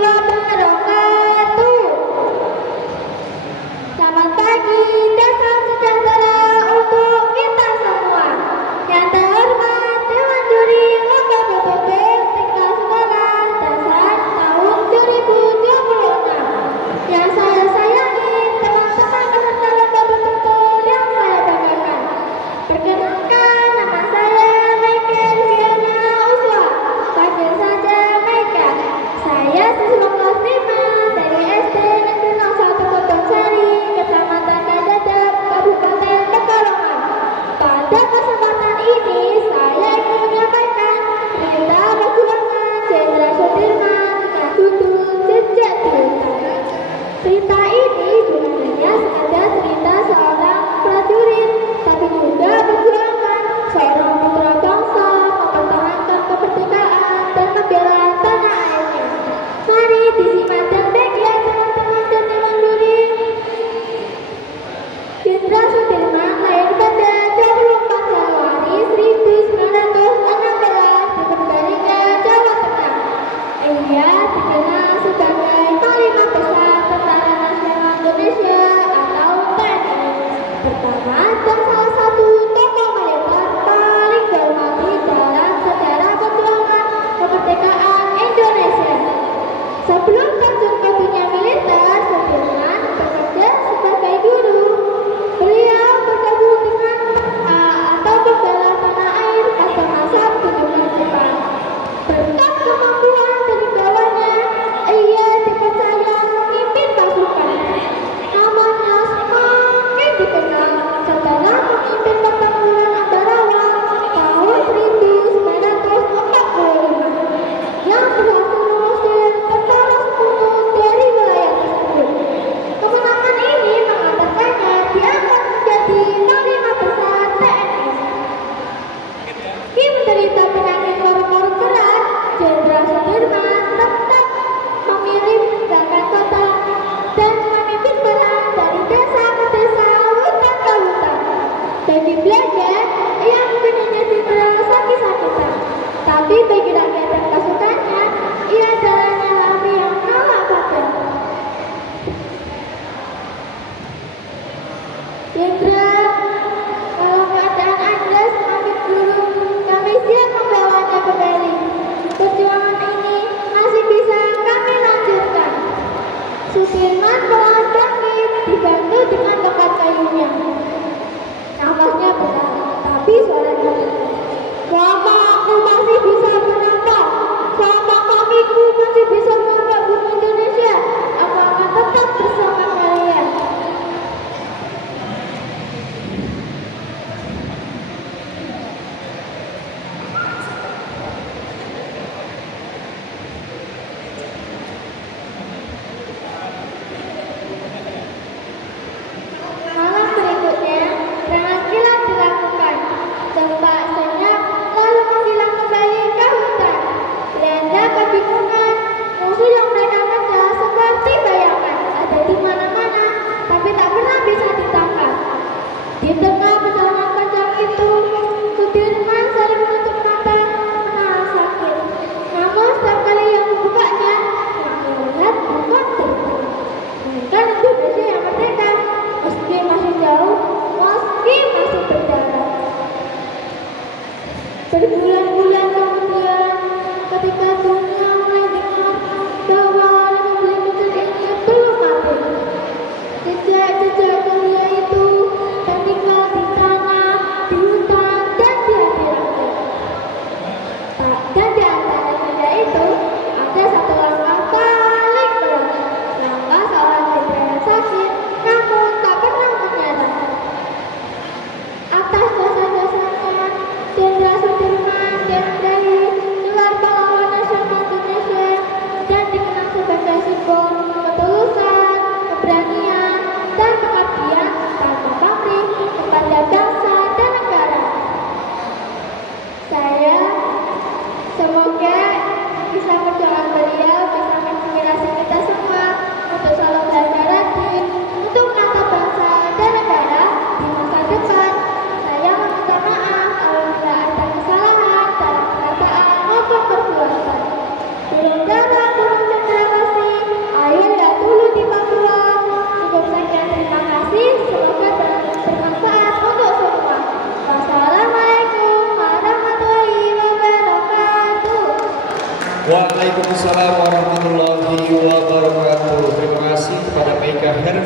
wabarakatuh. Selamat pagi dan salam sejahtera untuk kita semua. Yang terhormat Dewan Juri Lomba BPP tingkat sekolah dasar tahun 2026. Yang saya sayangi, teman-teman peserta lomba betul yang saya banggakan. Perkenalkan, nama saya Michael Fiona Uswa. Panggil saja Mika. Saya siswa kelas 5 dari SD Negeri 01 Kotonsari, Kecamatan Kadadap, Kabupaten Pekalongan. Pada kesempatan ini, saya ingin menyampaikan cerita perjuangan Jenderal Sudirman dengan judul Jejak Cinta. Cerita ini bukan hanya sekadar cerita seorang prajurit, tapi juga perjuangan seorang putra bangsa mempertahankan kemerdekaan dan membela tanah airnya. Mari disimak dan baik ya teman-teman dan Dewan Juri. Jenderal Sudirman lahir pada 24 Januari 1916 di Purbalingga, Jawa Tengah. Ia dikenal sebagai Panglima Besar Tentara Nasional Indonesia atau TNI pertama dan salah satu tokoh militer paling dihormati dalam sejarah perjuangan kemerdekaan Indonesia. Sebelum terjun ke dunia militer, Sudirman bekerja sebagai guru. Beliau bergabung dengan atau membela tanah air pada masa kunjungan Jepang. Berkat kemampuan dan wibawanya, ia dipercaya memimpin pasukan. Namanya semakin dikenal setelah memimpin pertempuran Ambarawa tahun 1945 yang berhasil mengusir tentara sekutu Waalaikumsalam warahmatullahi wabarakatuh. Terima kasih kepada Meika Herfiana